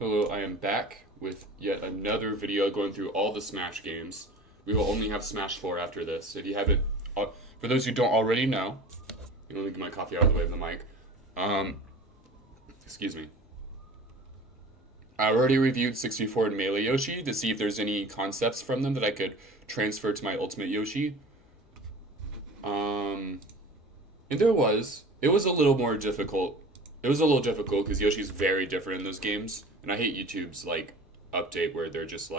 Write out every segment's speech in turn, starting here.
Hello, I am back with yet another video going through all the Smash games. We will only have Smash 4 after this. If you haven't, for those who don't already know, let me get my coffee out of the way of the mic. Um, excuse me. I already reviewed 64 and Melee Yoshi to see if there's any concepts from them that I could transfer to my Ultimate Yoshi. Um, and there was. It was a little more difficult. It was a little difficult because Yoshi's very different in those games, and I hate YouTube's like update where they're just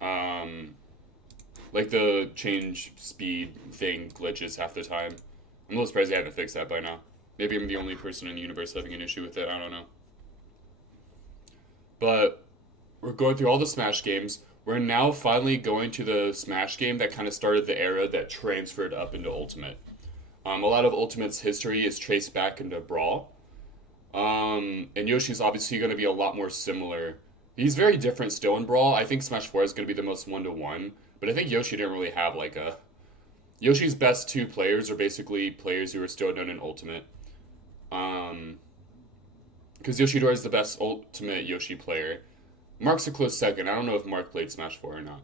um like the change speed thing glitches half the time. I'm a little surprised they haven't fixed that by now. Maybe I'm the only person in the universe having an issue with it. I don't know. But we're going through all the Smash games. We're now finally going to the Smash game that kind of started the era that transferred up into Ultimate. A lot of Ultimate's history is traced back into Brawl. And Yoshi's obviously going to be a lot more similar. He's very different still in Brawl. I think Smash 4 is going to be the most one to one. But I think Yoshi didn't really have like a. Yoshi's best two players are basically players who are still known in Ultimate. Um, because Yoshidora is the best Ultimate Yoshi player. Mark's a close second. I don't know if Mark played Smash 4 or not.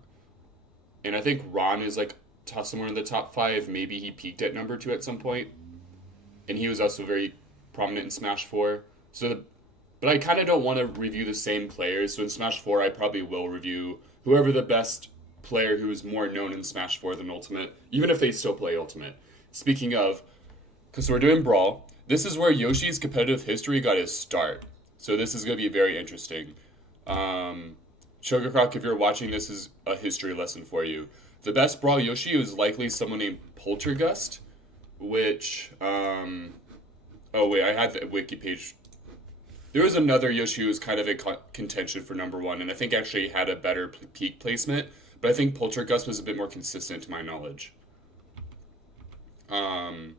And I think Ron is like somewhere in the top five. Maybe he peaked at number two at some point. And he was also very prominent in Smash 4. But I kind of don't want to review the same players. So in Smash 4, I probably will review whoever the best player who is more known in Smash 4 than Ultimate, even if they still play Ultimate. Speaking of, because we're doing Brawl, this is where Yoshi's competitive history got his start. So this is going to be very interesting. Sugarcroc, if you're watching, this is a history lesson for you. The best Brawl Yoshi was likely someone named Poltergust, which, oh wait, I had the wiki page. There was another Yoshi who was kind of in contention for number one, and I think actually had a better peak placement, but I think Poltergust was a bit more consistent to my knowledge. Um,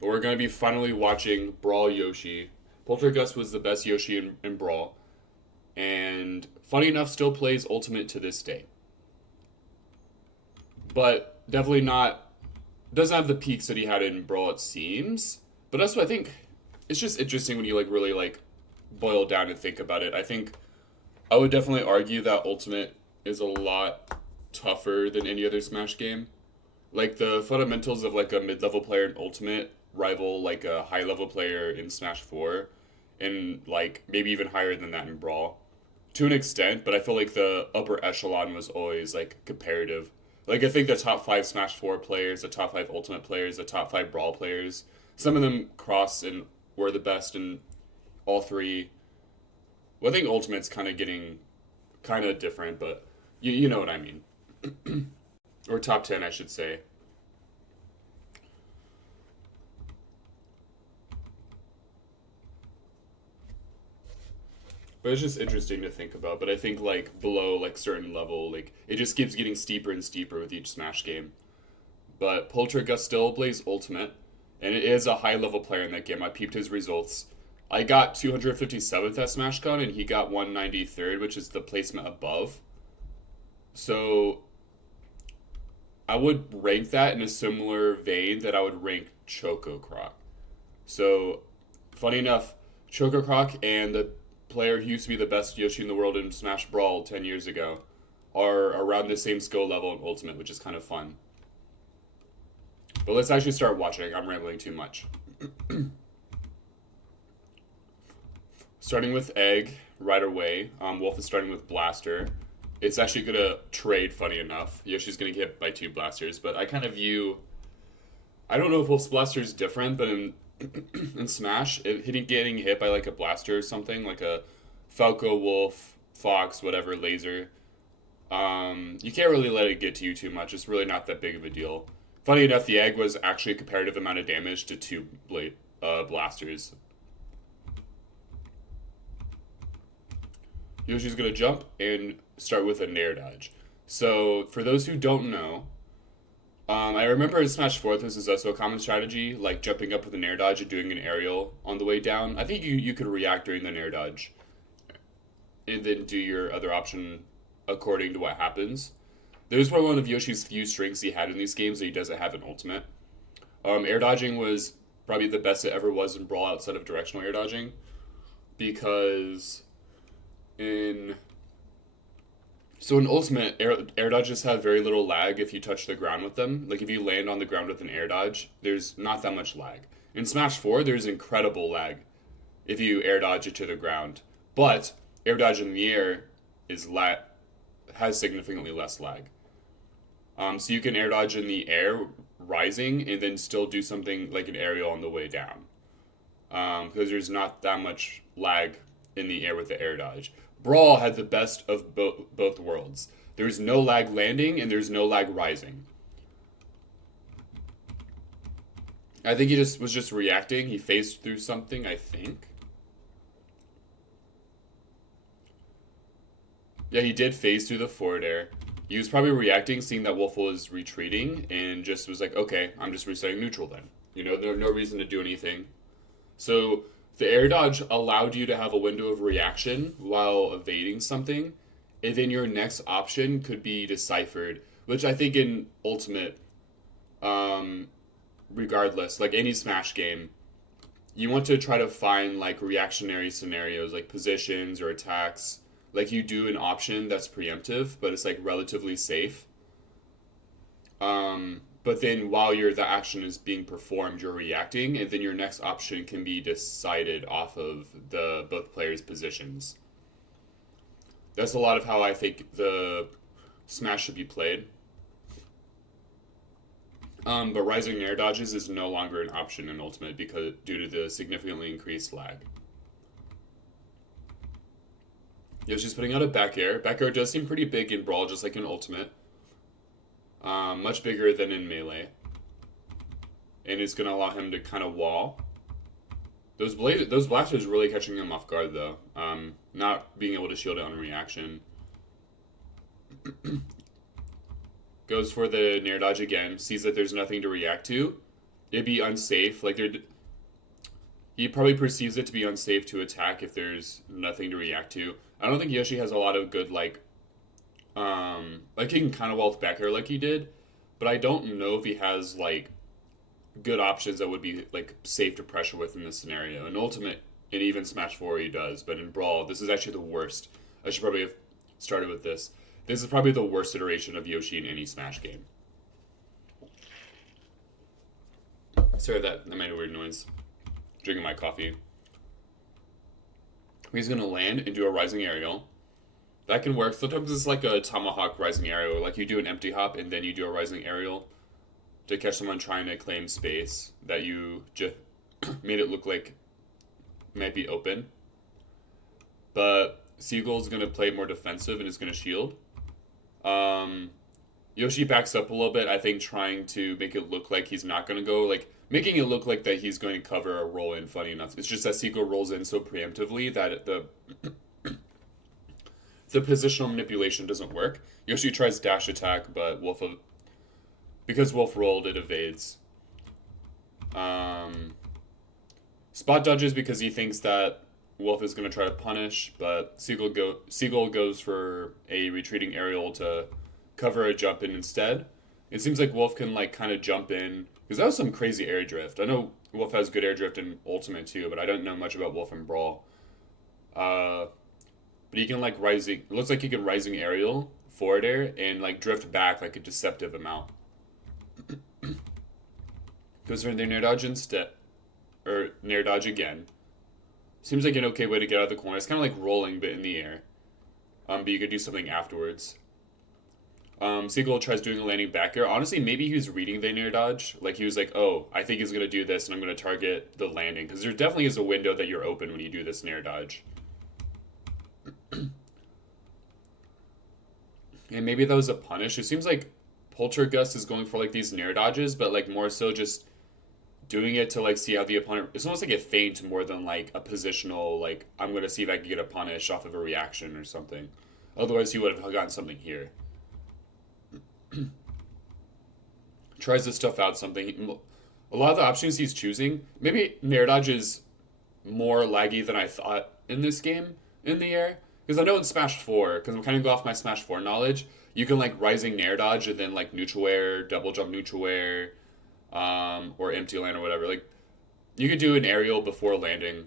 but we're going to be finally watching Brawl Yoshi. Poltergust was the best Yoshi in Brawl, and funny enough, still plays Ultimate to this day. But definitely not, doesn't have the peaks that he had in Brawl, it seems. But that's what I think. It's just interesting when you like really like boil down and think about it. I think I would definitely argue that Ultimate is a lot tougher than any other Smash game. Like the fundamentals of like a mid-level player in Ultimate rival like a high-level player in Smash 4 and like maybe even higher than that in Brawl to an extent, but I feel like the upper echelon was always like comparative. Like I think the top 5 Smash 4 players, the top 5 Ultimate players, the top 5 Brawl players, some of them cross and were the best in all three. Well, I think Ultimate's kind of getting kind of different, but you know what I mean. Or top 10, I should say. But it's just interesting to think about. But I think like below like certain level, like it just keeps getting steeper and steeper with each Smash game. But Poltergust still plays Ultimate, and it is a high level player in that game. I peeped his results. I got 257th at SmashCon, and he got 193rd, which is the placement above. So I would rank that in a similar vein that I would rank Choco Croc. So, funny enough, Choco Croc and the player who used to be the best Yoshi in the world in Smash Brawl 10 years ago are around the same skill level in Ultimate, which is kind of fun. But let's actually start watching. I'm rambling too much. Starting with Egg right away. Wolf is starting with Blaster. It's actually going to trade, funny enough. Yoshi's going to get hit by 2 blasters, but I kind of view. I don't know if Wolf's Blaster is different, but in in Smash, getting hit by like a blaster or something, like a Falco, Wolf, Fox, whatever, laser, you can't really let it get to you too much. It's really not that big of a deal. Funny enough, the egg was actually a comparative amount of damage to 2 blasters. Yoshi's going to jump and start with a Nair dodge. So, for those who don't know, I remember in Smash 4, this is also a common strategy, like jumping up with an air dodge and doing an aerial on the way down. I think you could react during the air dodge and then do your other option according to what happens. There's probably one of Yoshi's few strengths he had in these games that he doesn't have in Ultimate. Air dodging was probably the best it ever was in Brawl outside of directional air dodging, because in in Ultimate, air dodges have very little lag if you touch the ground with them. Like if you land on the ground with an air dodge, there's not that much lag. In Smash 4, there's incredible lag if you air dodge it to the ground. But air dodge in the air is has significantly less lag. So you can air dodge in the air rising and then still do something like an aerial on the way down. Because there's not that much lag in the air with the air dodge. Brawl had the best of both worlds. There's no lag landing and there's no lag rising. I think he was just reacting. He phased through something, I think. Yeah, he did phase through the forward air. He was probably reacting, seeing that Wolf was retreating, and just was like, okay, I'm just resetting neutral then. There's no reason to do anything. So the air dodge allowed you to have a window of reaction while evading something, and then your next option could be deciphered, which I think in Ultimate, regardless, like any Smash game, you want to try to find like reactionary scenarios, like positions or attacks. Like you do an option that's preemptive, but it's like relatively safe. But then while the action is being performed, you're reacting, and then your next option can be decided off of the both players' positions. That's a lot of how I think the Smash should be played. But rising air dodges is no longer an option in Ultimate because due to the significantly increased lag. Yoshi's putting out a back air. Back air does seem pretty big in Brawl, just like in Ultimate. Much bigger than in Melee. And it's going to allow him to kind of wall. Those blasters really catching him off guard, though. Not being able to shield it on reaction. Goes for the Nair dodge again. Sees that there's nothing to react to. It'd be unsafe. He probably perceives it to be unsafe to attack if there's nothing to react to. I don't think Yoshi has a lot of good, he can kind of wall with back air like he did, but I don't know if he has, good options that would be, safe to pressure with in this scenario. In Ultimate, and even Smash 4 he does, but in Brawl, this is actually the worst. I should probably have started with this. This is probably the worst iteration of Yoshi in any Smash game. Sorry, that made a weird noise. Drinking my coffee. He's going to land and do a rising aerial. That can work. Sometimes it's like a tomahawk rising aerial. Like you do an empty hop and then you do a rising aerial to catch someone trying to claim space that you just made it look like might be open. But Seagull's going to play more defensive and is going to shield. Yoshi backs up a little bit, I think, trying to make it look like he's not going to go, making it look like that he's going to cover a roll in, funny enough. It's just that Seagull rolls in so preemptively that the positional manipulation doesn't work. Yoshi tries dash attack, but because Wolf rolled, it evades. Spot dodges because he thinks that Wolf is going to try to punish, but Seagull goes for a retreating aerial to cover a jump in instead. It seems like Wolf can kind of jump in, because that was some crazy air drift. I know Wolf has good air drift in Ultimate too, but I don't know much about Wolf in Brawl. But he can rising. It looks like he can rising aerial forward air and drift back a deceptive amount. Goes for the Nair dodge instead, or Nair dodge again. Seems like an okay way to get out of the corner. It's kind of like rolling, but in the air. But you could do something afterwards. Seagull tries doing a landing back air. Honestly, maybe he was reading the Nair dodge. He was like, oh, I think he's going to do this, and I'm going to target the landing. Because there definitely is a window that you're open when you do this Nair dodge. And maybe that was a punish. It seems like Poltergust is going for these Nair dodges, but more so just doing it to see how the opponent. It's almost like a feint more than a positional. I'm going to see if I can get a punish off of a reaction or something. Otherwise, he would have gotten something here. Tries to stuff out something. A lot of the options he's choosing. Maybe Nair dodge is more laggy than I thought in this game in the air. Because I know in Smash 4, because I'm kind of going off my Smash 4 knowledge, You can like rising nair dodge and then like neutral air, double jump neutral air, or empty land or whatever. Like you could do an aerial before landing.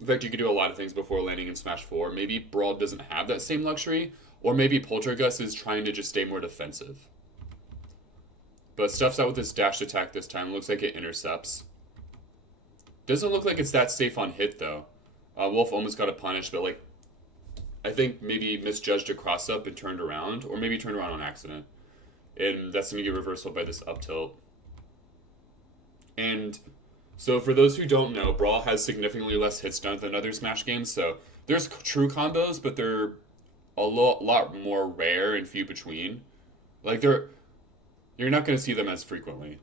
In fact, you could do a lot of things before landing in Smash 4. Maybe Brawl doesn't have that same luxury, or maybe Poltergust is trying to just stay more defensive. But stuffs out with this dashed attack this time. Looks like it intercepts. Doesn't look like it's that safe on hit, though. Wolf almost got a punish, but like I think maybe misjudged a cross up and turned around, or maybe turned around on accident. And that's going to get reversal by this up tilt. And so for those who don't know, Brawl has significantly less hit stun than other Smash games, so there's true combos, but they're a lot more rare and few between. Like you're not going to see them as frequently.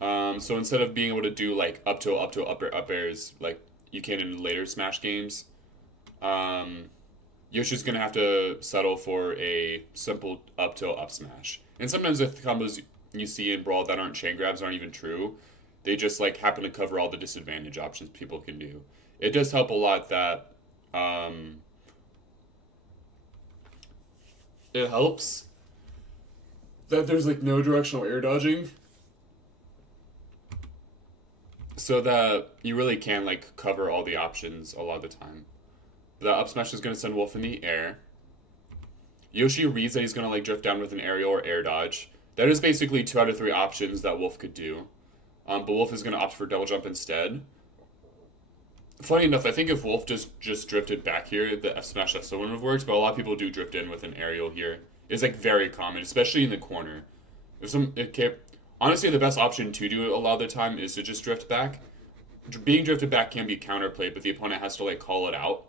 So instead of being able to do like up airs like you can in later Smash games, um, Yoshi's gonna have to settle for a simple up smash. And sometimes the combos you see in Brawl that aren't chain grabs aren't even true. They just like happen to cover all the disadvantage options people can do. It does help a lot that it helps that there's like no directional air dodging, so that you really can like cover all the options a lot of the time. The up smash is going to send Wolf in the air. Yoshi reads that he's going to like drift down with an aerial or air dodge. That is basically 2 out of 3 options that Wolf could do. But Wolf is going to opt for double jump instead. Funny enough, I think if Wolf just drifted back here, the F smash F so would have worked. But a lot of people do drift in with an aerial here. It's like very common, especially in the corner. If some honestly, the best option to do it a lot of the time is to just drift back. Being drifted back can be counterplayed, but the opponent has to like call it out.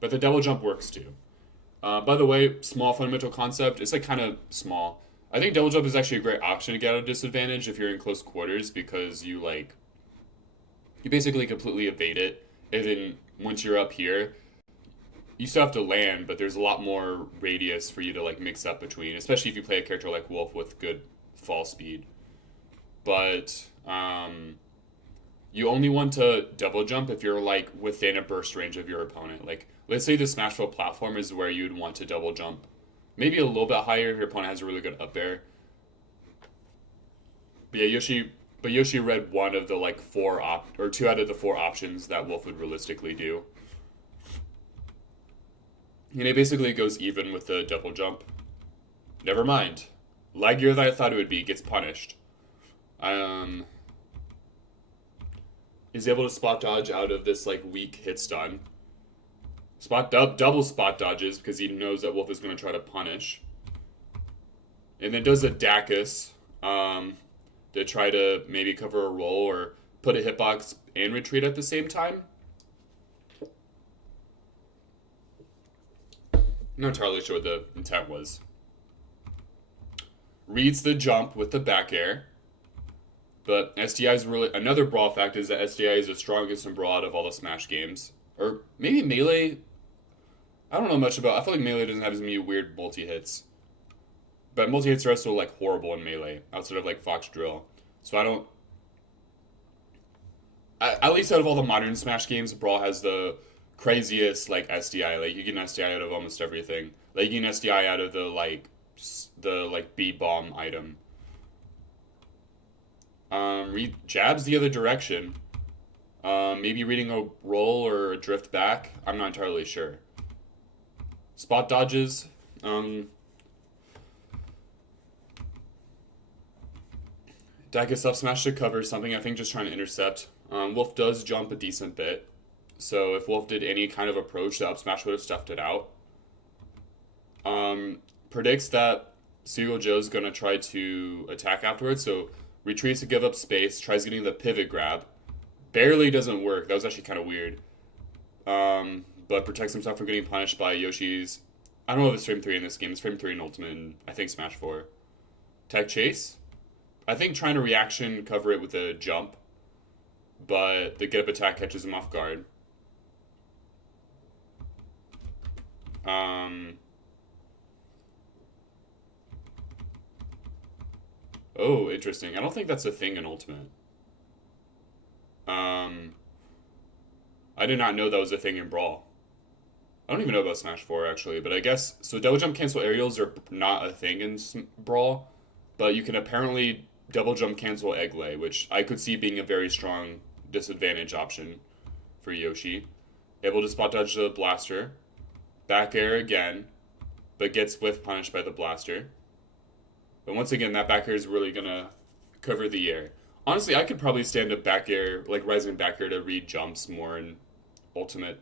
But the double jump works too. By the way, small fundamental concept. It's like kind of small. I think double jump is actually a great option to get out of disadvantage if you're in close quarters because you basically completely evade it. And then once you're up here, you still have to land, but there's a lot more radius for you to like mix up between, especially if you play a character like Wolf with good fall speed. But you only want to double jump if you're like within a burst range of your opponent. Like let's say the Smashville platform is where you'd want to double jump. Maybe a little bit higher if your opponent has a really good up air. But yeah, Yoshi read one of the like 2 out of the 4 options that Wolf would realistically do. And it basically goes even with the double jump. Never mind. Laggier than I thought it would be gets punished. Is able to spot dodge out of this like weak hit stun. Double spot dodges because he knows that Wolf is going to try to punish. And then does a Dacus to try to maybe cover a roll or put a hitbox and retreat at the same time. I'm not entirely sure what the intent was. Reads the jump with the back air. But SDI is really... Another Brawl fact is that SDI is the strongest in Brawl out of all the Smash games. Or maybe Melee... I don't know much about... I feel like Melee doesn't have as many weird multi-hits. But multi-hits are also, like, horrible in Melee, outside of, like, Fox Drill. So I don't... At least out of all the modern Smash games, Brawl has the craziest, like, SDI. Like, you get an SDI out of almost everything. Like, you get an SDI out of the B-bomb item. Jabs the other direction. Maybe reading a roll or a drift back. I'm not entirely sure. Spot dodges. Dacus up smash to cover something. I think just trying to intercept. Wolf does jump a decent bit. So if Wolf did any kind of approach, the up smash would have stuffed it out. Predicts that Serial Joe's going to try to attack afterwards. So retreats to give up space. Tries getting the pivot grab. Barely doesn't work. That was actually kind of weird. But protects himself from getting punished by Yoshi's... I don't know if it's frame 3 in this game. It's frame 3 in Ultimate and I think Smash 4. Tech Chase? I think trying to reaction cover it with a jump. But the get up attack catches him off guard. Oh, interesting. I don't think that's a thing in Ultimate. I did not know that was a thing in Brawl. I don't even know about Smash 4 actually, but I guess so. Double jump cancel aerials are not a thing in Brawl, but you can apparently double jump cancel egg lay, which I could see being a very strong disadvantage option for Yoshi. Able to spot dodge the blaster, back air again, but gets whiff punished by the blaster. But once again, that back air is really gonna cover the air. Honestly, I could probably stand up back air, like rising back air, to read jumps more in Ultimate.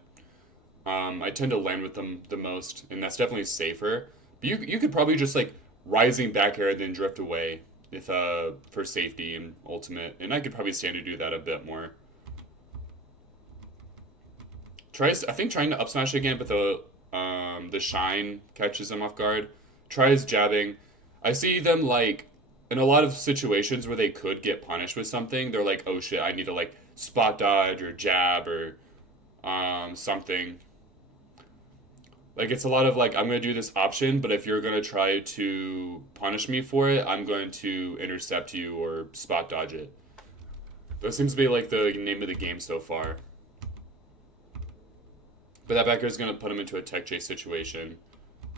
I tend to land with them the most, and that's definitely safer. But you could probably just like rising back air and then drift away if for safety in Ultimate, and I could probably stand to do that a bit more. I think trying to up smash again, but the shine catches him off guard. Tries jabbing. I see them like in a lot of situations where they could get punished with something. They're like, oh shit, I need to like spot dodge or jab or something. Like it's a lot of like I'm gonna do this option, but if you're gonna try to punish me for it, I'm going to intercept you or spot dodge it. That seems to be like the name of the game so far. But that backer is gonna put him into a tech chase situation.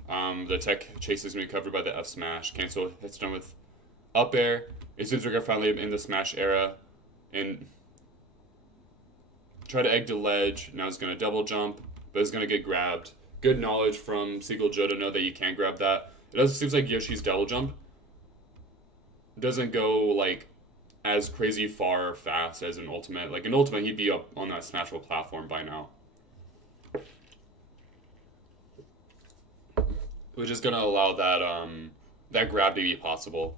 The tech chase is gonna be covered by the F smash. Cancel hits done with up air. It seems we're finally in the smash era, and try to egg to ledge. Now he's gonna double jump, but it's gonna get grabbed. Good knowledge from Seagull Joe to know that you can grab that. It also seems like Yoshi's double jump doesn't go like as crazy far or fast as an ultimate. Like in ultimate, he'd be up on that smashable platform by now, which is gonna allow that grab to be possible.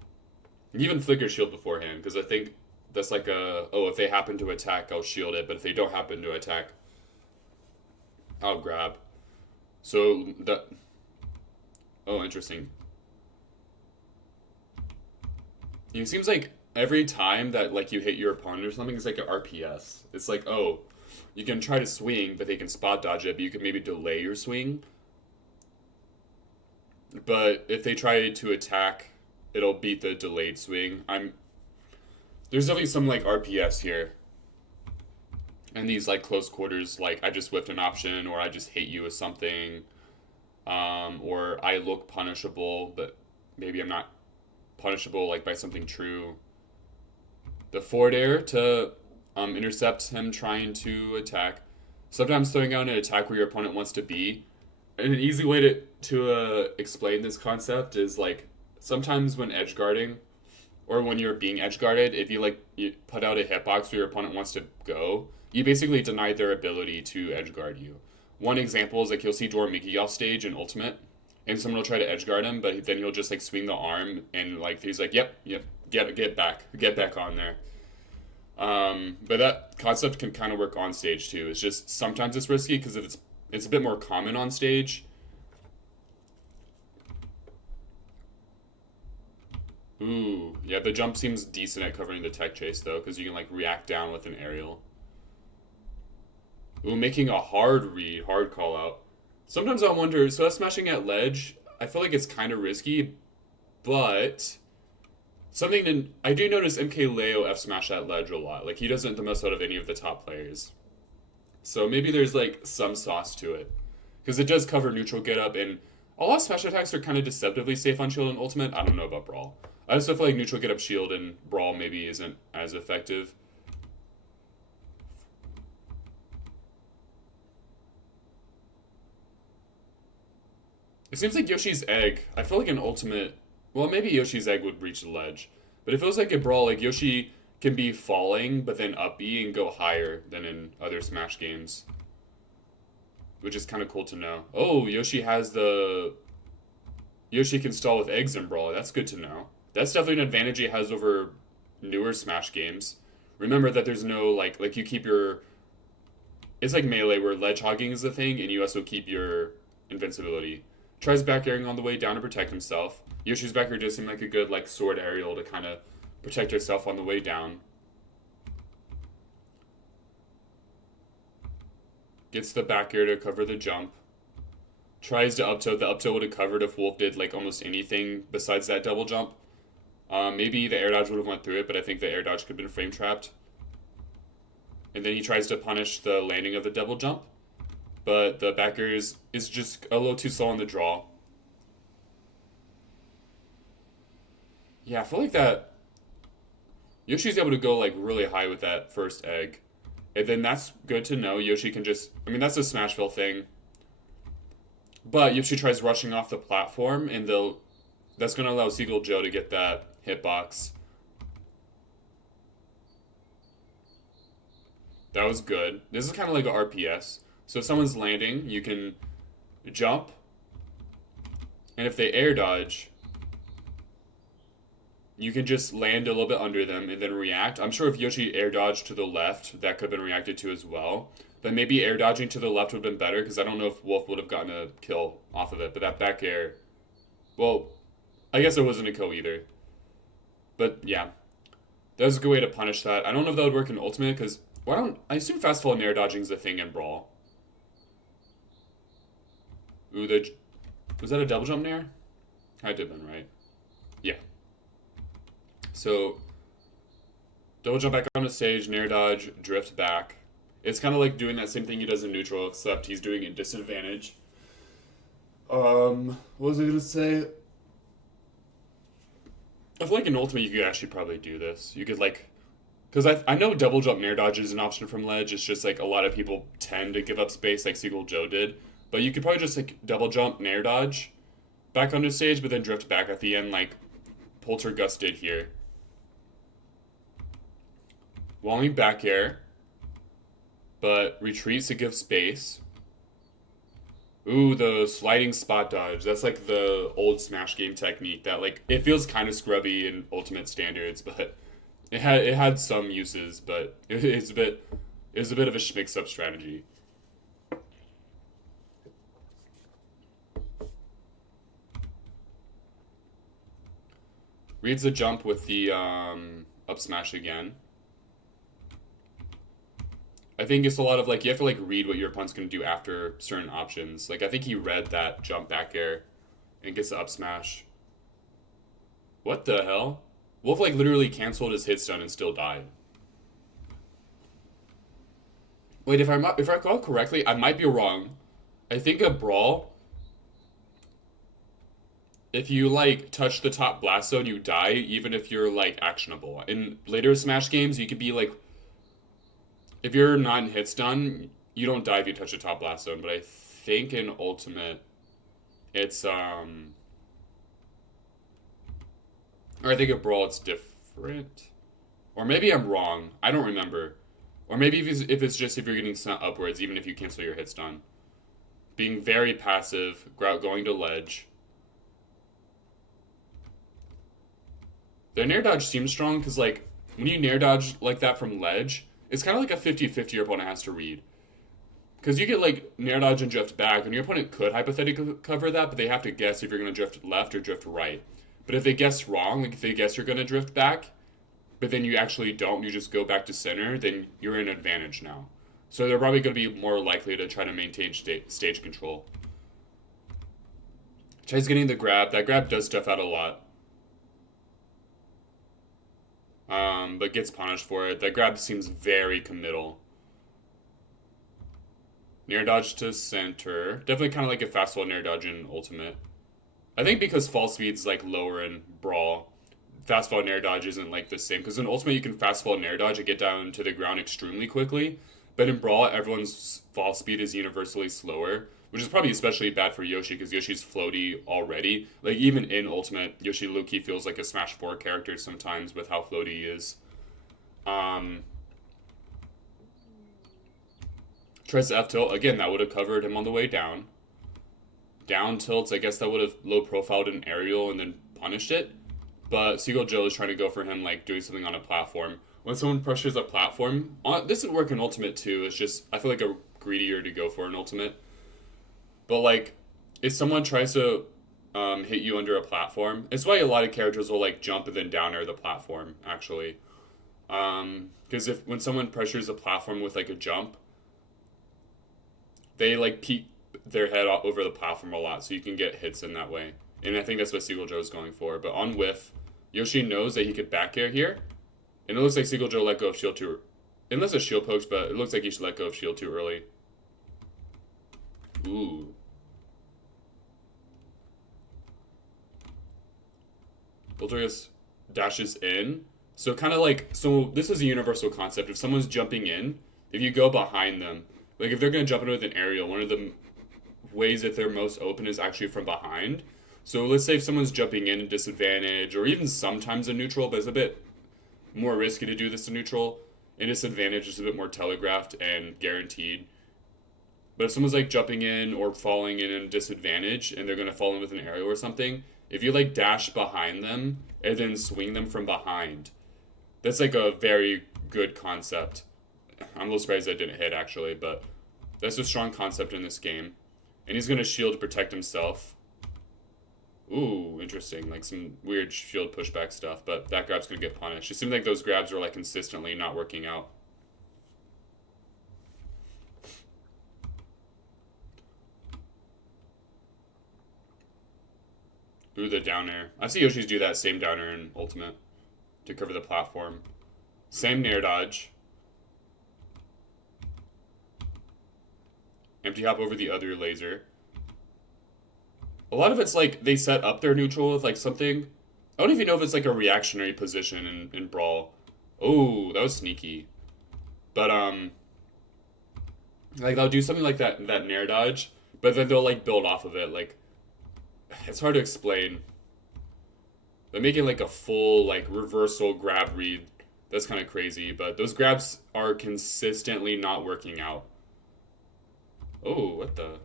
And even flicker shield beforehand, because I think that's like if they happen to attack, I'll shield it, but if they don't happen to attack, I'll grab. So that interesting. It seems like every time that like you hit your opponent or something, it's like an RPS. It's like, oh, you can try to swing, but they can spot dodge it, but you can maybe delay your swing. But if they try to attack, it'll beat the delayed swing. There's definitely some like RPS here. And these like close quarters, like I just whipped an option, or I just hit you with something, or I look punishable, but maybe I'm not punishable like by something true. The forward air to intercept him trying to attack. Sometimes throwing out an attack where your opponent wants to be. And an easy way to explain this concept is like sometimes when edge guarding, or when you're being edge guarded, if you put out a hitbox where your opponent wants to go, you basically deny their ability to edge guard you. One example is like you'll see Dora Mickey off stage in Ultimate, and someone will try to edge guard him, but then he'll just like swing the arm and like he's like, yep, get back on there. But that concept can kind of work on stage too. It's just sometimes it's risky because it's a bit more common on stage. Ooh, yeah, the jump seems decent at covering the tech chase though, because you can like react down with an aerial. Ooh, making a hard read, hard call out. Sometimes I wonder, so that's smashing at ledge. I feel like it's kind of risky, but I do notice MK Leo F smash at ledge a lot. Like he doesn't the most out of any of the top players. So maybe there's like some sauce to it, because it does cover neutral get up, and a lot of smash attacks are kind of deceptively safe on shield and ultimate. I don't know about brawl. I also feel like neutral get up shield and brawl maybe isn't as effective. It seems like Yoshi's egg. I feel like an ultimate. Well, maybe Yoshi's egg would reach the ledge, but it feels like a brawl. Like Yoshi can be falling, but then up B and go higher than in other Smash games, which is kind of cool to know. Oh, Yoshi can stall with eggs in brawl. That's good to know. That's definitely an advantage he has over newer Smash games. Remember that there's no like you keep your. It's like Melee where ledge hogging is the thing, and you also keep your invincibility. Tries back airing on the way down to protect himself. Yoshi's back air does seem like a good like sword aerial to kind of protect yourself on the way down. Gets the back air to cover the jump. Tries to up tilt. The up tilt would have covered if Wolf did like almost anything besides that double jump. Maybe the air dodge would have went through it, but I think the air dodge could have been frame trapped. And then he tries to punish the landing of the double jump. but the back air is just a little too slow on the draw. Yeah, I feel like that Yoshi's able to go like really high with that first egg. And then that's good to know. Yoshi can just, I mean, that's a Smashville thing. But Yoshi tries rushing off the platform, and that's going to allow Seagull Joe to get that hitbox. That was good. This is kind of like an RPS. So if someone's landing, you can jump, and if they air dodge, you can just land a little bit under them and then react. I'm sure if Yoshi air dodged to the left, that could have been reacted to as well. But maybe air dodging to the left would have been better, because I don't know if Wolf would have gotten a kill off of it. But that back air, well, I guess it wasn't a kill either. But yeah, that was a good way to punish that. I don't know if that would work in Ultimate, because I assume fast fall and air dodging is a thing in Brawl. Ooh, was that a double jump nair? I did been right. Yeah. So, double jump back onto stage, nair dodge, drift back. It's kind of like doing that same thing he does in neutral, except he's doing it in disadvantage. What was I gonna say? I feel like in Ultimate you could actually probably do this. You could like, because I know double jump nair dodge is an option from ledge. It's just like a lot of people tend to give up space, like Seagull Joe did. But you could probably just like double jump nair dodge back onto stage, but then drift back at the end, like Poltergust did here. Walling back air, but retreats to give space. Ooh, the sliding spot dodge. That's like the old Smash game technique that like it feels kind of scrubby in Ultimate standards, but it had some uses, but it's a bit of a mix up strategy. Reads the jump with the up smash again. I think it's a lot of like you have to like read what your opponent's gonna do after certain options. Like I think he read that jump back air and gets the up smash. What the hell? Wolf like literally canceled his hit stun and still died. Wait, if I recall correctly, I might be wrong. I think a brawl, if you like touch the top blast zone, you die, even if you're like actionable. In later Smash games, you could be like, if you're not in hit stun, you don't die if you touch the top blast zone. But I think in Ultimate, it's or I think in Brawl it's different, or maybe I'm wrong. I don't remember. Or maybe if it's just if you're getting sent upwards, even if you cancel your hit stun. Being very passive, going to ledge. Their nair dodge seems strong because, like, when you nair dodge like that from ledge, it's kind of like a 50-50 your opponent has to read. Because you get, like, nair dodge and drift back, and your opponent could hypothetically cover that, but they have to guess if you're going to drift left or drift right. But if they guess wrong, like if they guess you're going to drift back, but then you actually don't, you just go back to center, then you're in advantage now. So they're probably going to be more likely to try to maintain stage control. Tries getting the grab. That grab does stuff out a lot. But gets punished for it. That grab seems very committal. Nair dodge to center. Definitely kind of like a fast fall nair dodge in Ultimate. I think because fall speed's like lower in Brawl, fast fall nair dodge isn't like the same. Because in Ultimate you can fast fall nair dodge and get down to the ground extremely quickly. But in Brawl, everyone's fall speed is universally slower, which is probably especially bad for Yoshi because Yoshi's floaty already. Like even in Ultimate, Yoshi low-key feels like a Smash 4 character sometimes with how floaty he is. Tries to F tilt again. That would have covered him on the way down. Down tilts, I guess that would have low profiled an aerial and then punished it. But Seagull Joe is trying to go for him like doing something on a platform. When someone pressures a platform, this would work in Ultimate too. It's just I feel like a greedier to go for an Ultimate. But like, if someone tries to hit you under a platform, it's why a lot of characters will like jump and then down air the platform actually. Because when someone pressures a platform with like a jump, they like peek their head over the platform a lot, so you can get hits in that way. And I think that's what Seagull Joe's going for. But on whiff, Yoshi knows that he could back air here. And it looks like Seagull Joe let go of shield too. Unless a shield pokes, but it looks like he should let go of shield too early. Ooh. Poltergust dashes in. So kind of like, so this is a universal concept. If someone's jumping in, if you go behind them, like if they're gonna jump in with an aerial, one of the ways that they're most open is actually from behind. So let's say if someone's jumping in at disadvantage, or even sometimes a neutral, but it's a bit more risky to do this in neutral. In disadvantage is a bit more telegraphed and guaranteed. But if someone's like jumping in or falling in a disadvantage and they're gonna fall in with an aerial or something, if you like dash behind them and then swing them from behind, that's like a very good concept. I'm a little surprised that didn't hit actually, but that's a strong concept in this game. And he's gonna shield to protect himself. Ooh, interesting. Like some weird shield pushback stuff, but that grab's gonna get punished. It seems like those grabs are like consistently not working out. Ooh, the down air. I see Yoshi's do that same down air in Ultimate to cover the platform. Same nair dodge. Empty hop over the other laser. A lot of it's like they set up their neutral with like something. I don't even know if it's like a reactionary position in Brawl. Oh, that was sneaky. But like they'll do something like that nair dodge, but then they'll like build off of it. Like it's hard to explain. They're making like a full like reversal grab read. That's kind of crazy, but those grabs are consistently not working out. Oh, what the?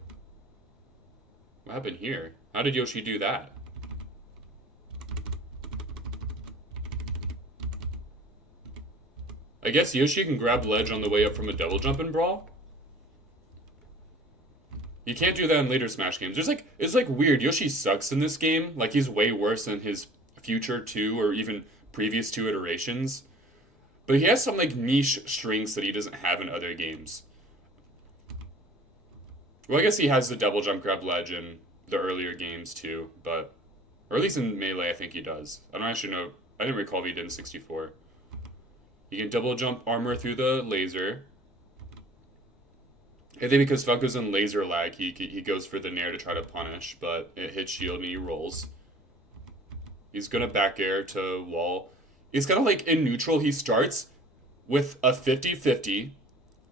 What happened here? How did Yoshi do that? I guess Yoshi can grab ledge on the way up from a double jump in Brawl. You can't do that in later Smash games. It's like weird. Yoshi sucks in this game. Like he's way worse than his future two or even previous two iterations. But he has some like niche strengths that he doesn't have in other games. Well, I guess he has the double jump grab ledge in the earlier games too, but or at least in Melee I think he does. I don't actually know. I didn't recall if he did in 64. You can double jump armor through the laser. I think because Falco's in laser lag, he goes for the nair to try to punish, but it hits shield and he rolls. He's gonna back air to wall. He's kind of like in neutral, he starts with a 50-50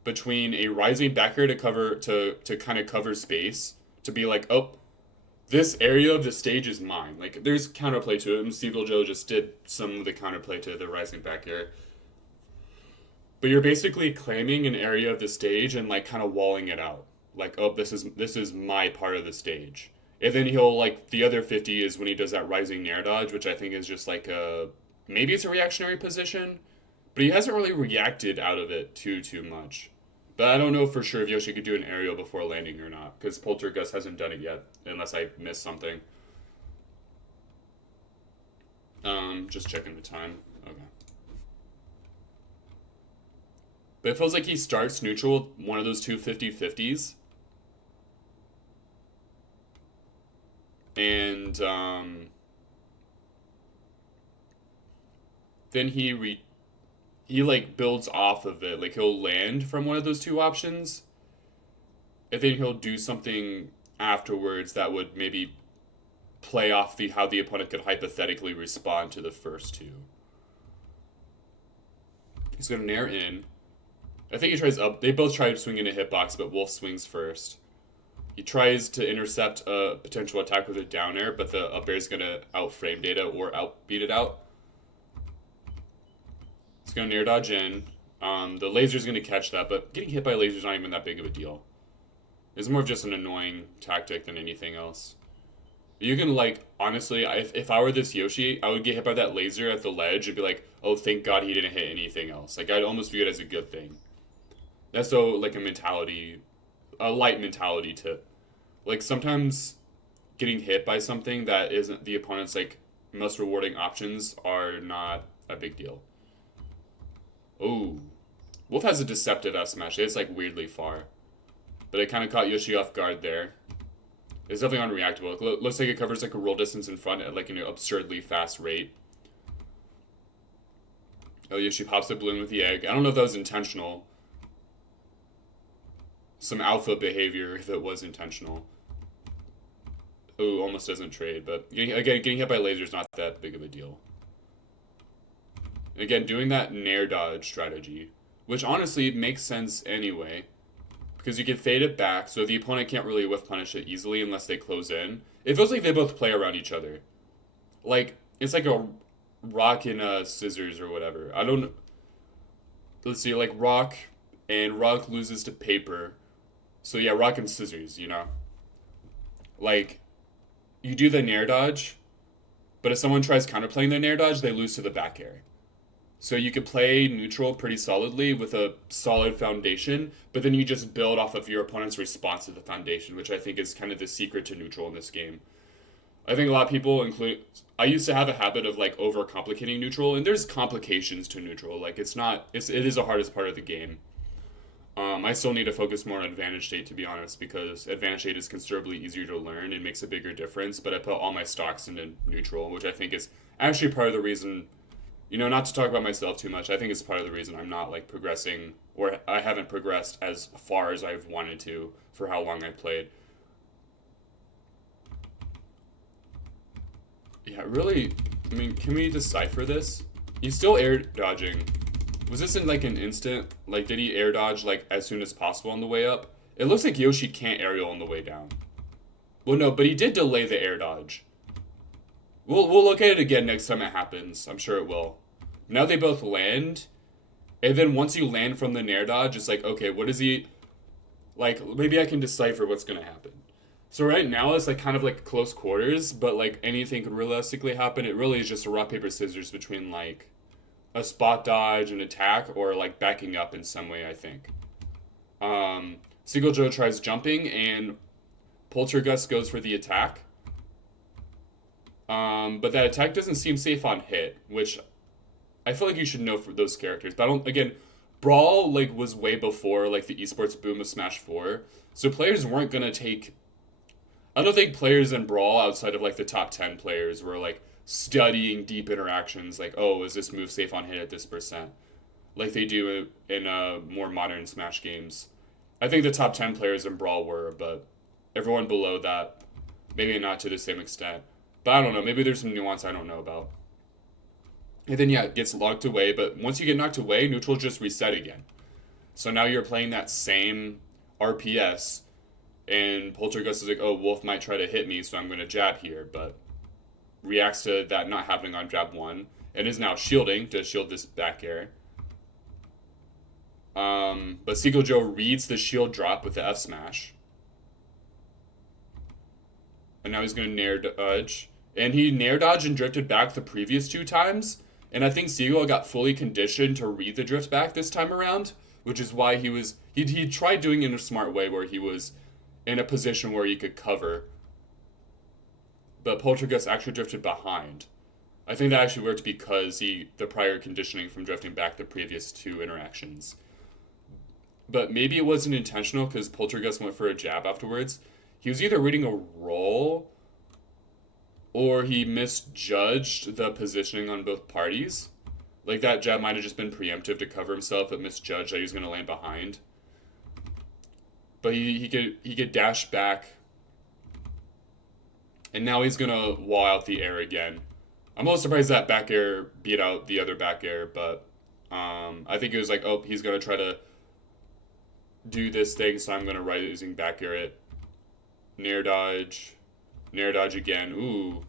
between a rising back air to cover to kind of cover space, to be like, oh, this area of the stage is mine. Like there's counterplay to it, and Steve Joe just did some of the counterplay to the rising back air. But you're basically claiming an area of the stage and like kind of walling it out. Like, oh, this is my part of the stage. And then he'll like the other 50 is when he does that rising nair dodge, which I think is just like a maybe it's a reactionary position, but he hasn't really reacted out of it too much. But I don't know for sure if Yoshi could do an aerial before landing or not, because Poltergust hasn't done it yet, unless I missed something. Just checking the time. Okay. But it feels like he starts neutral with one of those two 50-50s. And then he like builds off of it. Like he'll land from one of those two options. And then he'll do something afterwards that would maybe play off the how the opponent could hypothetically respond to the first two. He's gonna nair in. I think he tries up. They both try to swing in a hitbox, but Wolf swings first. He tries to intercept a potential attack with a down air, but the up air is going to outframe data or outbeat it out. He's going to nair dodge in. The laser is going to catch that, but getting hit by a laser is not even that big of a deal. It's more of just an annoying tactic than anything else. You can, like, honestly, if I were this Yoshi, I would get hit by that laser at the ledge and be like, oh, thank God he didn't hit anything else. Like, I'd almost view it as a good thing. That's so like a light mentality tip. Like sometimes getting hit by something that isn't the opponent's like most rewarding options are not a big deal. Oh, Wolf has a deceptive F smash. It's like weirdly far, but it kind of caught Yoshi off guard there. It's definitely unreactable. It looks like it covers like a roll distance in front at like an absurdly fast rate. Oh, Yoshi pops the balloon with the egg. I don't know if that was intentional. some alpha behavior if it was intentional. Oh, almost doesn't trade, but getting hit by laser is not that big of a deal. Again, doing that nair dodge strategy, which honestly makes sense anyway, because you can fade it back, so the opponent can't really whiff punish it easily unless they close in. It feels like they both play around each other. Like, it's like a rock and scissors or whatever. I don't. Let's see, like rock, and rock loses to paper. So yeah, rock and scissors, you know? Like, you do the nair dodge, but if someone tries counterplaying their nair dodge, they lose to the back air. So you could play neutral pretty solidly with a solid foundation, but then you just build off of your opponent's response to the foundation, which I think is kind of the secret to neutral in this game. I think a lot of people include. I used to have a habit of like overcomplicating neutral, and there's complications to neutral. Like it's not. It is the hardest part of the game. I still need to focus more on advantage state to be honest, because advantage state is considerably easier to learn and makes a bigger difference. But I put all my stocks into neutral, which I think is actually part of the reason. Not to talk about myself too much. I think it's part of the reason I'm not like progressing, or I haven't progressed as far as I've wanted to for how long I played. Yeah, really. I mean, can we decipher this? He's still air dodging. Was this in like an instant? Like, did he air dodge like as soon as possible on the way up? It looks like Yoshi can't aerial on the way down. Well, no, but he did delay the air dodge. We'll look at it again next time it happens. I'm sure it will. Now they both land, and then once you land from the nair dodge, it's like, okay, what is he? Like, maybe I can decipher what's gonna happen. So right now it's like kind of like close quarters, but like anything could realistically happen. It really is just a rock paper scissors between like a spot dodge and attack, or like backing up in some way. I think. Seagull Joe tries jumping, and Poltergust goes for the attack. But that attack doesn't seem safe on hit, which I feel like you should know for those characters. But I don't. Again, Brawl like was way before like the esports boom of Smash 4, so players weren't gonna take. I don't think players in Brawl outside of like the top 10 players were like studying deep interactions. Like, oh, is this move safe on hit at this percent? Like they do in more modern Smash games. I think the top 10 players in Brawl were, but everyone below that, maybe not to the same extent. But I don't know. Maybe there's some nuance I don't know about. And then, yeah, it gets locked away. But once you get knocked away, neutral just reset again. So now you're playing that same RPS. And Poltergust is like, oh, Wolf might try to hit me, so I'm going to jab here. But reacts to that not happening on jab 1. And is now shielding to shield this back air. But Seagull Joe reads the shield drop with the F smash. And now he's going to nair dodge. And he nair dodged and drifted back the previous 2 times. And I think Seagull got fully conditioned to read the drift back this time around. Which is why he tried doing it in a smart way where he was in a position where he could cover. But Poltergust actually drifted behind. I think that actually worked because the prior conditioning from drifting back the previous 2 interactions. But maybe it wasn't intentional because Poltergust went for a jab afterwards. He was either reading a roll or he misjudged the positioning on both parties. Like that jab might have just been preemptive to cover himself, but misjudged that he was going to land behind. But he could dash back. And now he's going to wall out the air again. I'm a little surprised that back air beat out the other back air, but I think it was like, oh, he's going to try to do this thing, so I'm going to rising back air it. Nair dodge again. Ooh.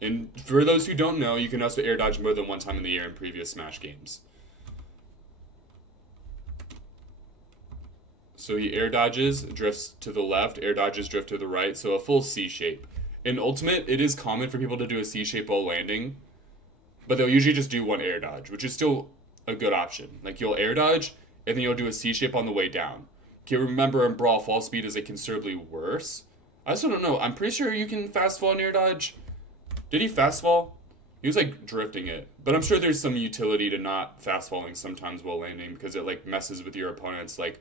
And for those who don't know, you can also air dodge more than one time in the air in previous Smash games. So he air dodges, drifts to the left, air dodges, drift to the right, so a full C shape. In Ultimate, it is common for people to do a C shape while landing, but they'll usually just do one air dodge, which is still a good option. Like you'll air dodge, and then you'll do a C shape on the way down. Okay, remember in Brawl, fall speed is considerably worse. I also don't know. I'm pretty sure you can fast fall and air dodge. Did he fast fall? He was like drifting it. But I'm sure there's some utility to not fast falling sometimes while landing because it like messes with your opponent's like.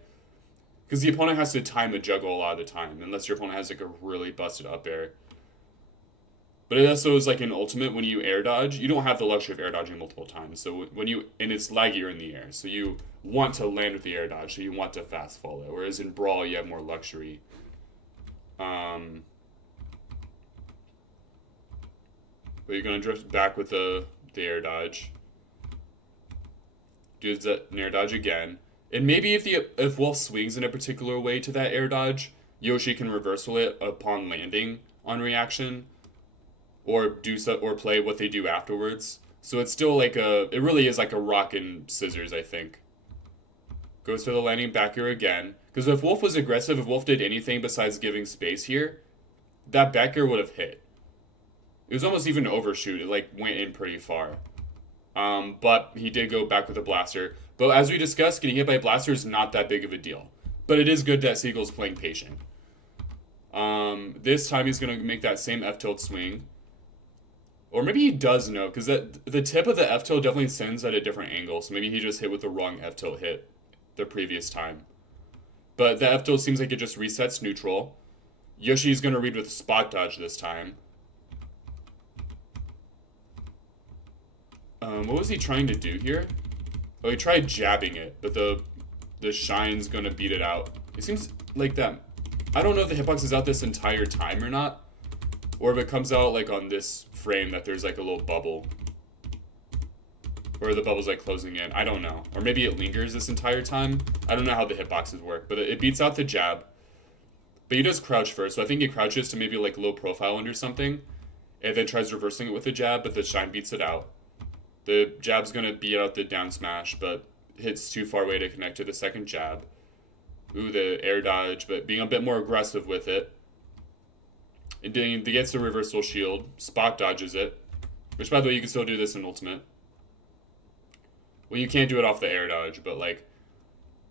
Because the opponent has to time a juggle a lot of the time, unless your opponent has like a really busted up air. But it also is like an ultimate when you air dodge, you don't have the luxury of air dodging multiple times. So when you and it's laggier in the air, so you want to land with the air dodge, so you want to fast follow. Whereas in Brawl, you have more luxury. Um, but you're gonna drift back with the air dodge. Do the air dodge again, and maybe if Wolf swings in a particular way to that air dodge, Yoshi can reversal it upon landing on reaction, or do so, or play what they do afterwards. So it's still like it really is like a rock and scissors, I think. Goes for the landing back here again. Because if Wolf was aggressive, if Wolf did anything besides giving space here, that back air would have hit. It was almost even an overshoot. It like went in pretty far. But he did go back with a blaster. But as we discussed, getting hit by a blaster is not that big of a deal. But it is good that Siegel's playing patient. This time he's going to make that same F tilt swing. Or maybe he does know, because the tip of the F tilt definitely sends at a different angle. So maybe he just hit with the wrong F tilt hit the previous time. But the F tilt seems like it just resets neutral. Yoshi's going to read with spot dodge this time. What was he trying to do here? Oh, he tried jabbing it, but the shine's going to beat it out. It seems like that. I don't know if the hitbox is out this entire time or not. Or if it comes out like on this frame that there's like a little bubble. Or the bubble's like closing in. I don't know. Or maybe it lingers this entire time. I don't know how the hitboxes work. But it beats out the jab. But he does crouch first. So I think he crouches to maybe like low profile under something. And then tries reversing it with the jab. But the shine beats it out. The jab's going to beat out the down smash. But hits too far away to connect to the second jab. Ooh, the air dodge. But being a bit more aggressive with it. And then he gets the reversal shield. Spot dodges it. Which, by the way, you can still do this in Ultimate. Well, you can't do it off the air dodge, but, like,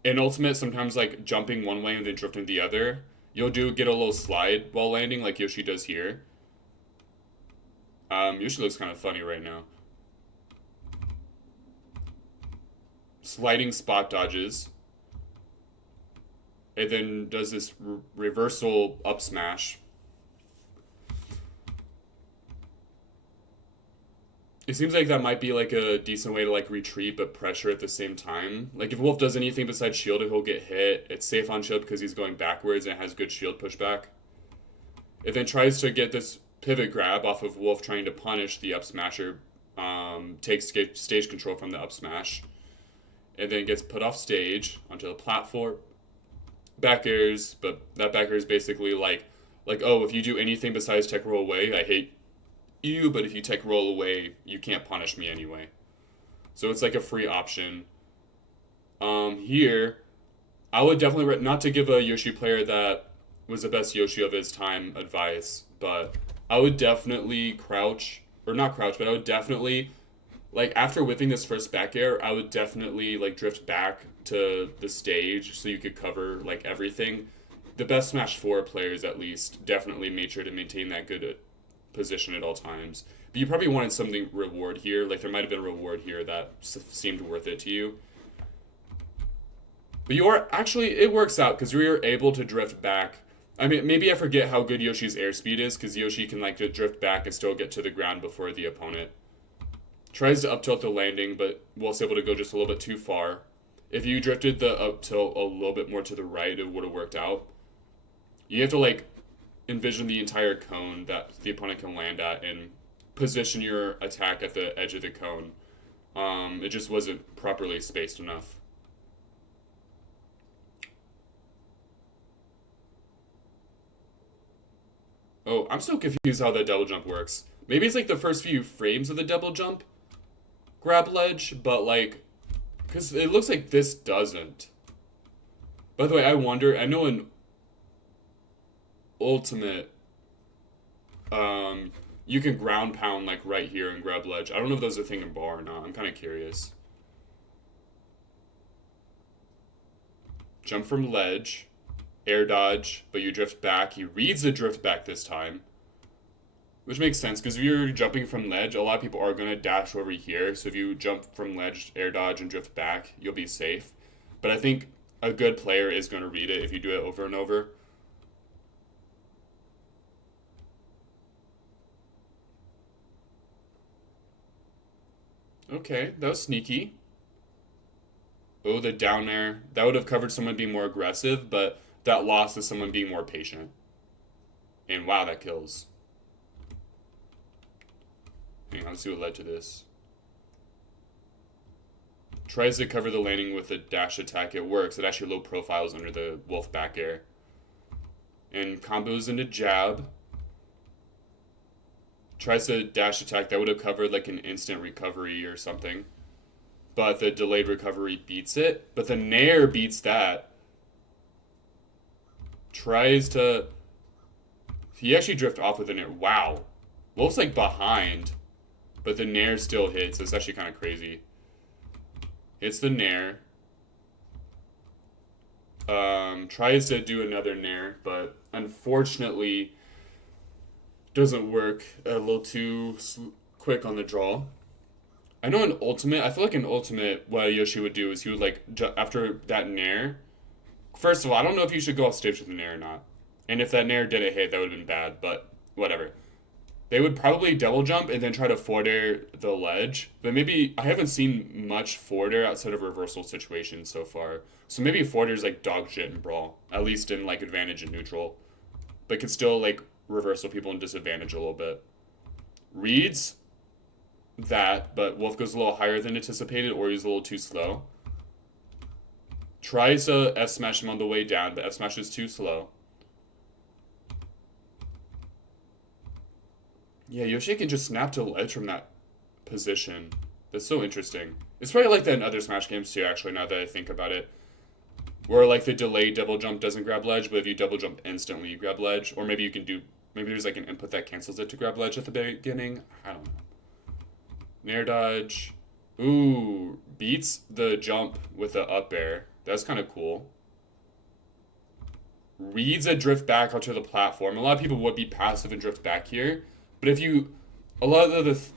in Ultimate, sometimes, like, jumping one way and then drifting the other, you'll get a little slide while landing, like Yoshi does here. Yoshi looks kind of funny right now. Sliding spot dodges. And then does this reversal up smash. It seems like that might be like a decent way to like retreat but pressure at the same time. Like if Wolf does anything besides shield, he'll get hit. It's safe on shield because he's going backwards and it has good shield pushback. It then tries to get this pivot grab off of Wolf trying to punish the up smasher. Takes stage control from the up smash. And then gets put off stage onto the platform. Back airs, but that back air is basically like, oh, if you do anything besides tech roll away, I hate you, but if you tech roll away, you can't punish me anyway. So it's like a free option. Here, I would definitely, not to give a Yoshi player that was the best Yoshi of his time advice, but I would definitely crouch, or not crouch, but I would definitely, like after whipping this first back air, I would definitely like drift back to the stage so you could cover like everything. The best Smash 4 players at least definitely made sure to maintain that good position at all times. But you probably wanted something reward here. Like there might have been a reward here that seemed worth it to you. But you are actually, it works out because we are able to drift back. I mean, maybe I forget how good Yoshi's airspeed is because Yoshi can like drift back and still get to the ground before the opponent. Tries to up tilt the landing, but was able to go just a little bit too far. If you drifted the up tilt a little bit more to the right, it would have worked out. You have to like envision the entire cone that the opponent can land at and position your attack at the edge of the cone. It just wasn't properly spaced enough. Oh, I'm so confused how that double jump works. Maybe it's like the first few frames of the double jump grab ledge, but like, because it looks like this doesn't. By the way, I wonder, I know in Ultimate, you can ground pound like right here and grab ledge. I don't know if there's a thing in bar or not. I'm kind of curious. Jump from ledge, air dodge, but you drift back. He reads the drift back this time, which makes sense because if you're jumping from ledge, a lot of people are going to dash over here. So if you jump from ledge, air dodge, and drift back, you'll be safe. But I think a good player is going to read it if you do it over and over. Okay, that was sneaky. Oh, the down air. That would have covered someone being more aggressive, but that lost to someone being more patient. And wow, that kills. Hang on, let's see what led to this. Tries to cover the landing with a dash attack. It works. It actually low profiles under the wolf back air. And combos into jab. Tries to dash attack. That would have covered like an instant recovery or something. But the delayed recovery beats it. But the nair beats that. Tries to... He actually drift off with the nair. Wow. Wolf's like behind. But the nair still hits. It's actually kind of crazy. Hits the nair. Tries to do another nair, but unfortunately doesn't work. A little too quick on the draw. I know in Ultimate, I feel like in Ultimate, what Yoshi would do is he would like, after that nair, first of all, I don't know if you should go off stage with the nair or not. And if that nair didn't hit, that would have been bad, but whatever. They would probably double jump and then try to forward air the ledge. But maybe I haven't seen much forward air outside of reversal situations so far. So maybe forward air is like dog shit in Brawl, at least in like advantage and neutral. But can still like reversal people in disadvantage a little bit. Reads that, but Wolf goes a little higher than anticipated, or he's a little too slow. Tries to F smash him on the way down, but F smash is too slow. Yeah, Yoshi can just snap to ledge from that position. That's so interesting. It's probably like that in other Smash games too, actually, now that I think about it. Where like the delayed double jump doesn't grab ledge, but if you double jump instantly, you grab ledge. Or maybe you can do, maybe there's like an input that cancels it to grab ledge at the beginning. I don't know. Nair dodge. Ooh, beats the jump with the up air. That's kind of cool. Reads a drift back onto the platform. A lot of people would be passive and drift back here. But if you, a lot of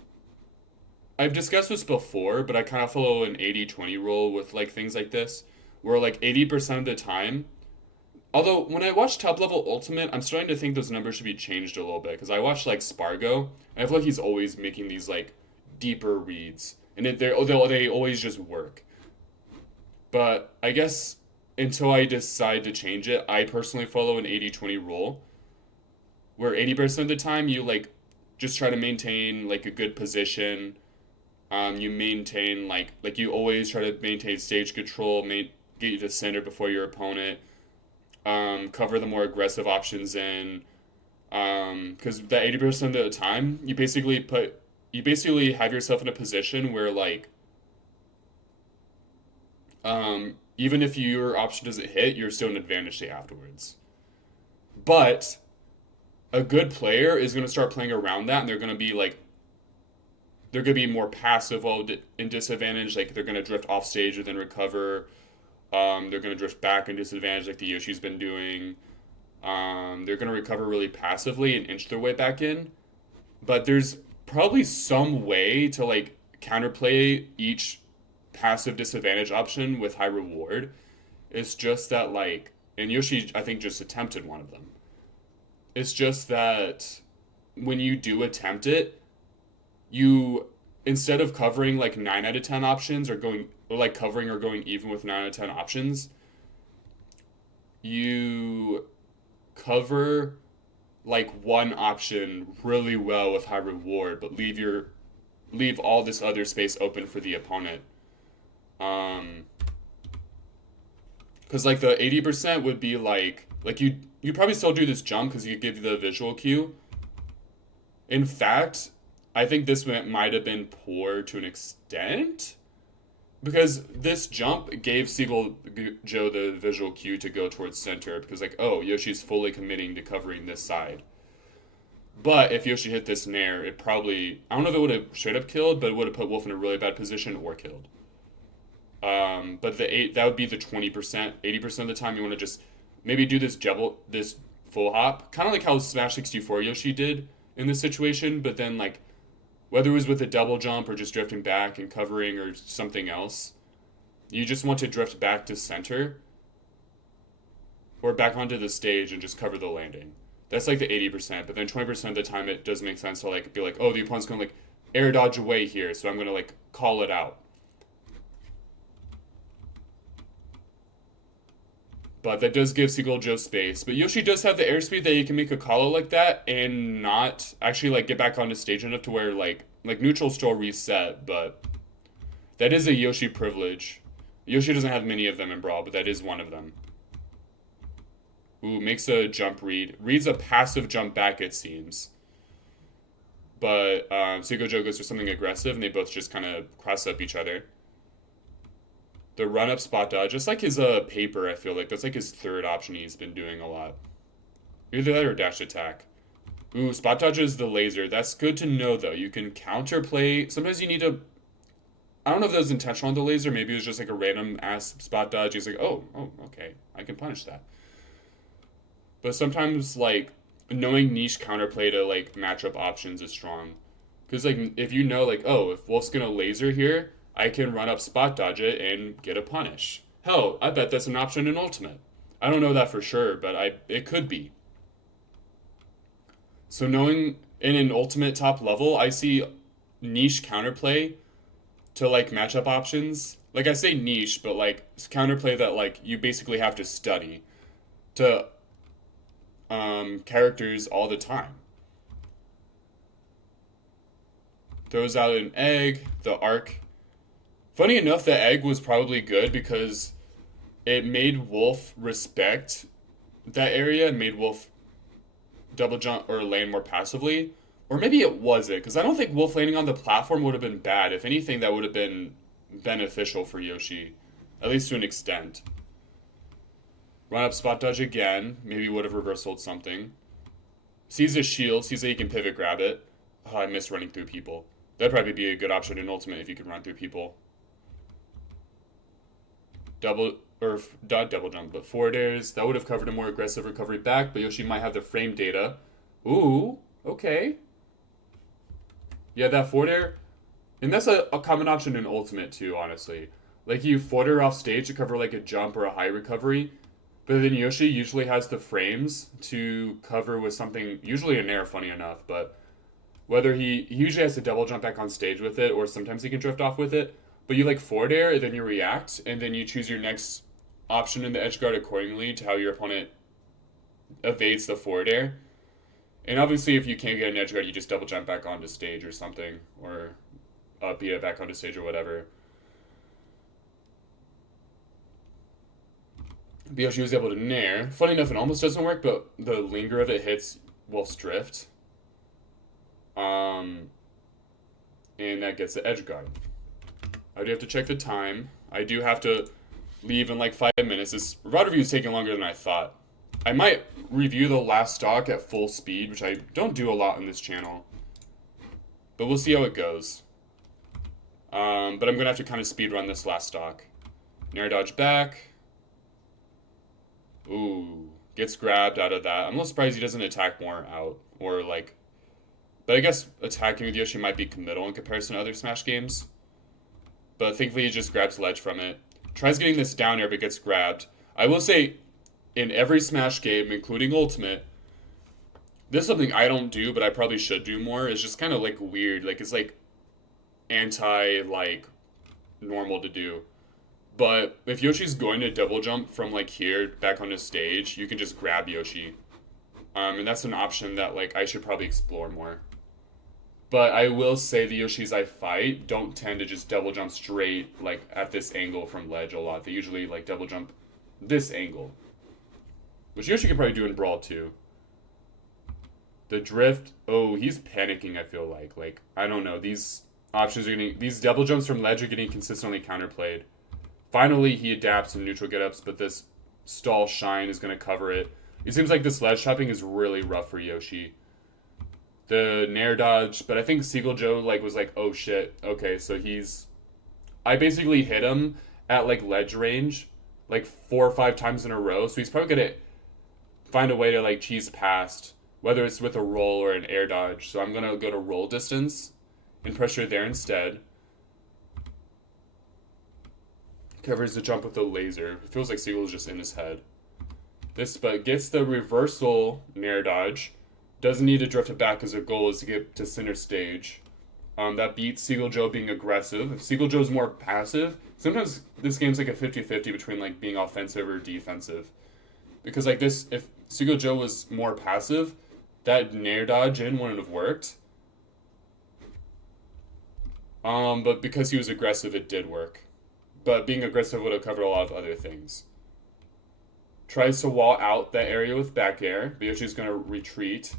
I've discussed this before, but I kind of follow an 80-20 rule with like things like this, where like 80% of the time, although when I watch top level Ultimate, I'm starting to think those numbers should be changed a little bit, because I watch like Spargo, and I feel like he's always making these like deeper reads, and they always just work. But I guess until I decide to change it, I personally follow an 80-20 rule, where 80% of the time you like just try to maintain like a good position. You maintain like you always try to maintain stage control, get you to center before your opponent. Cover the more aggressive options in. Because that 80% of the time, you basically have yourself in a position where like, even if your option doesn't hit, you're still in advantage afterwards. But a good player is going to start playing around that, and they're going to be like, they're going to be more passive while in disadvantage. Like they're going to drift off stage and then recover. They're going to drift back in disadvantage like the Yoshi's been doing. They're going to recover really passively and inch their way back in. But there's probably some way to like counterplay each passive disadvantage option with high reward. It's just that like, and Yoshi I think just attempted one of them. It's just that when you do attempt it, you, instead of covering like 9 out of 10 options or like covering or going even with 9 out of 10 options, you cover like one option really well with high reward, but leave all this other space open for the opponent. Because like the 80% would be like you probably still do this jump because you give the visual cue. In fact, I think this might have been poor to an extent, because this jump gave Siegel Joe the visual cue to go towards center, because like, oh, Yoshi's fully committing to covering this side. But if Yoshi hit this nair, it probably, I don't know if it would have straight up killed, but it would have put Wolf in a really bad position or killed. But that would be the 20%. 80% of the time you want to just maybe do this full hop, kind of like how Smash 64 Yoshi did in this situation, but then like, whether it was with a double jump or just drifting back and covering or something else, you just want to drift back to center or back onto the stage and just cover the landing. That's like the 80%, but then 20% of the time it does make sense to like be like, oh, the opponent's going to like air dodge away here, so I'm going to like call it out. But that does give Seagull Joe space. But Yoshi does have the airspeed that he can make a call out like that and not actually like get back onto stage enough to where like neutral still reset, but that is a Yoshi privilege. Yoshi doesn't have many of them in Brawl, but that is one of them. Ooh, makes a jump read. Reads a passive jump back, it seems. But Seagull Joe goes for something aggressive, and they both just kind of cross up each other. The run up spot dodge, just like his paper, I feel like that's like his third option he's been doing a lot. Either that or dash attack. Ooh, spot dodge is the laser. That's good to know though. You can counterplay. Sometimes you need to. I don't know if that was intentional on the laser. Maybe it was just like a random ass spot dodge. He's like, oh, okay, I can punish that. But sometimes like knowing niche counterplay to like matchup options is strong. Because like if you know like, oh, if Wolf's gonna laser here, I can run up spot dodge it and get a punish. Hell, I bet that's an option in Ultimate. I don't know that for sure, but it could be. So knowing in an Ultimate top level, I see niche counterplay to like matchup options. Like I say niche, but like counterplay that like you basically have to study to characters all the time. Throws out an egg, the arc. Funny enough, the egg was probably good because it made Wolf respect that area and made Wolf double jump or land more passively. Or maybe it wasn't, because I don't think Wolf landing on the platform would have been bad. If anything, that would have been beneficial for Yoshi, at least to an extent. Run up spot dodge again, maybe would have reversaled something. Sees a shield, sees that he can pivot grab it. Oh, I miss running through people. That'd probably be a good option in Ultimate if you can run through people. Double, or not double jump, but forward airs. That would have covered a more aggressive recovery back, but Yoshi might have the frame data. Ooh, okay. Yeah, that forward air. And that's a common option in Ultimate too, honestly. Like you forward air off stage to cover like a jump or a high recovery, but then Yoshi usually has the frames to cover with something, usually an air, funny enough, but whether he usually has to double jump back on stage with it, or sometimes he can drift off with it. But you like forward air, and then you react, and then you choose your next option in the edge guard accordingly to how your opponent evades the forward air. And obviously, if you can't get an edge guard, you just double jump back onto stage or something, or beat it back onto stage or whatever. Yoshi was able to nair. Funny enough, it almost doesn't work, but the linger of it hits Wolf's drift. And that gets the edge guard. I do have to check the time. I do have to leave in like 5 minutes. This route review is taking longer than I thought. I might review the last stock at full speed, which I don't do a lot on this channel. But we'll see how it goes. But I'm going to have to kind of speed run this last stock. Nair dodge back. Ooh, gets grabbed out of that. I'm a little surprised he doesn't attack more out. Or like... But I guess attacking with Yoshi might be committal in comparison to other Smash games. But thankfully he just grabs ledge from it. Tries getting this down air but gets grabbed. I will say, in every Smash game, including Ultimate, this is something I don't do, but I probably should do more. It's just kind of like weird. Like it's like like normal to do. But if Yoshi's going to double jump from like here back on the stage, you can just grab Yoshi. And that's an option that like I should probably explore more. But I will say the Yoshis I fight don't tend to just double jump straight like at this angle from ledge a lot. They usually like double jump this angle. Which Yoshi can probably do in Brawl too. The drift, oh, he's panicking, I feel like. Like, I don't know. These options are getting, these double jumps from ledge are getting consistently counterplayed. Finally, he adapts in neutral get-ups, but this stall shine is going to cover it. It seems like this ledge trapping is really rough for Yoshi. The nair dodge, but I think Seagull Joe like was like, oh shit, okay, so he's... I basically hit him at like ledge range like 4 or 5 times in a row, so he's probably going to find a way to like cheese past, whether it's with a roll or an air dodge. So I'm going to go to roll distance and pressure there instead. Covers the jump with the laser. It feels like Seagull is just in his head. This but gets the reversal nair dodge. Doesn't need to drift it back because their goal is to get to center stage. That beats Seagull Joe being aggressive. If Seagull Joe's more passive, sometimes this game's like a 50-50 between like being offensive or defensive. Because like this, if Seagull Joe was more passive, that Nair dodge in wouldn't have worked. But because he was aggressive, it did work. But being aggressive would have covered a lot of other things. Tries to wall out that area with back air. Yoshi's going to retreat.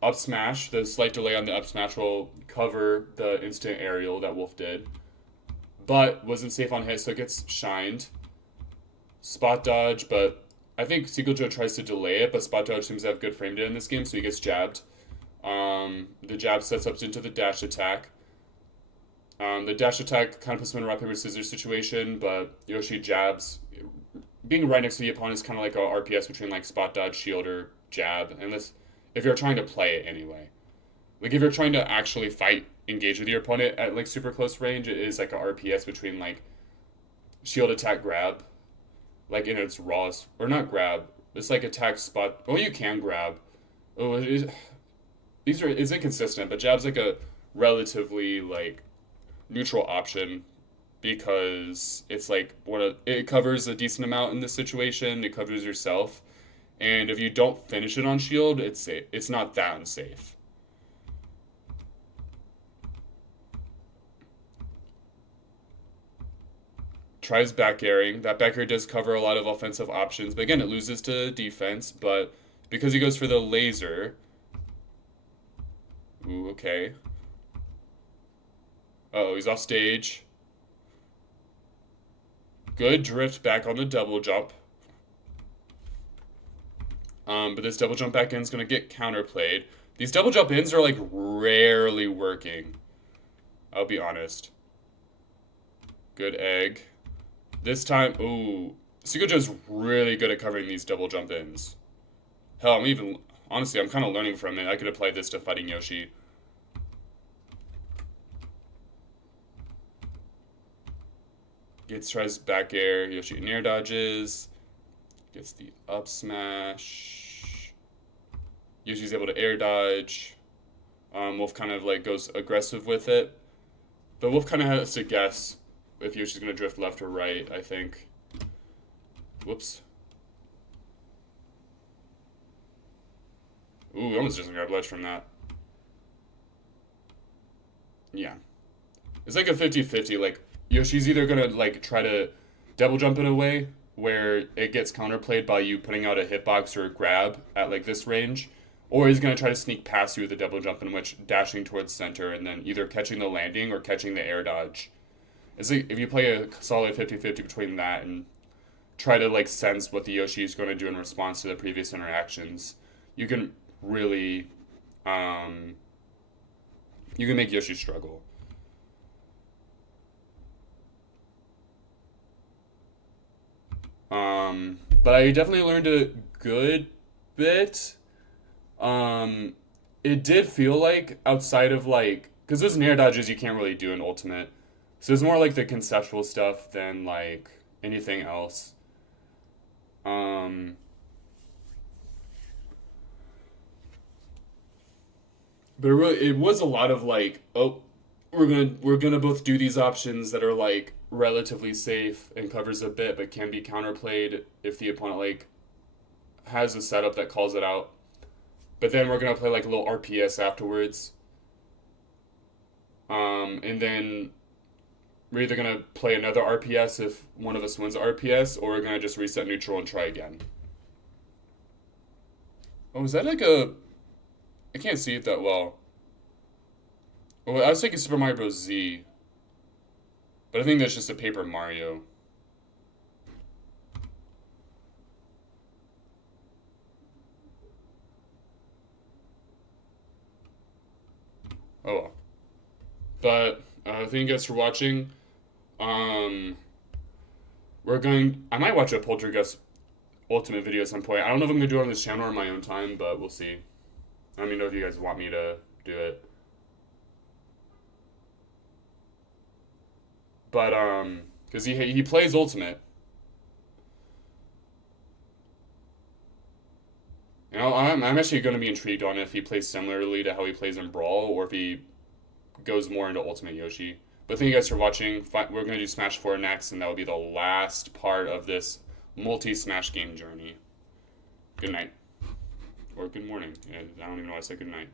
Up smash. The slight delay on the up smash will cover the instant aerial that Wolf did. But wasn't safe on hit, so it gets shined. Spot dodge, but I think Seagull Joe tries to delay it, but Spot dodge seems to have good frame data in this game, so he gets jabbed. The jab sets up into the dash attack. The dash attack kind of puts him in a rock, paper, scissors situation, but Yoshi jabs. Being right next to the opponent is kind of like a RPS between like spot dodge, shield, or jab. And this, if you're trying to play it anyway, like if you're trying to actually fight, engage with your opponent at like super close range, it is like a RPS between like shield, attack, grab, like in its rawest, or not grab. It's like attack, spot. Oh, you can grab. Oh, it's inconsistent, but jab's like a relatively like neutral option because it's like it covers a decent amount in this situation. It covers yourself, and if you don't finish it on shield, it's not that unsafe. Tries back airing. That back air does cover a lot of offensive options, but again, it loses to defense. But because he goes for the laser, ooh, okay. Oh, he's off stage. Good drift back on the double jump. But this double jump back in is going to get counterplayed. These double jump ins are like rarely working. I'll be honest. Good egg. This time, ooh. Seagull Joe's really good at covering these double jump ins. Hell, honestly, I'm kind of learning from it. I could apply this to fighting Yoshi. Tries back air. Yoshi near dodges. Gets the up smash. Yoshi's able to air dodge. Wolf kind of like goes aggressive with it. But Wolf kind of has to guess if Yoshi's going to drift left or right, I think. Whoops. Ooh, almost doesn't grab ledge from that. Yeah. It's like a 50-50. Like, Yoshi's either going to like try to double jump in a way where it gets counterplayed by you putting out a hitbox or a grab at like this range, or he's going to try to sneak past you with a double jump in which dashing towards center and then either catching the landing or catching the air dodge. It's like if you play a solid 50-50 between that and try to like sense what the Yoshi is going to do in response to the previous interactions, you can really you can make Yoshi struggle. But I definitely learned a good bit. It did feel like outside of like, because those nair dodges you can't really do in Ultimate, so it's more like the conceptual stuff than like anything else. Um, but it was a lot of like, oh, we're gonna both do these options that are like relatively safe and covers a bit, but can be counterplayed if the opponent like has a setup that calls it out. But then we're gonna play like a little RPS afterwards. And then we're either gonna play another RPS if one of us wins the RPS, or we're gonna just reset neutral and try again. Oh, is that like a? I can't see it that well. Oh, I was thinking Super Mario Bros. Z, but I think that's just a Paper Mario. Oh well. But thank you guys for watching. Um, I might watch a Poltergust Ultimate video at some point. I don't know if I'm gonna do it on this channel or on my own time, but we'll see. Let me know if you guys want me to do it. But because he plays Ultimate, I'm actually going to be intrigued on if he plays similarly to how he plays in Brawl, or if he goes more into Ultimate Yoshi. But thank you guys for watching. We're going to do Smash 4 next, and that will be the last part of this multi-Smash game journey. Good night. Or good morning. I don't even know why I said good night.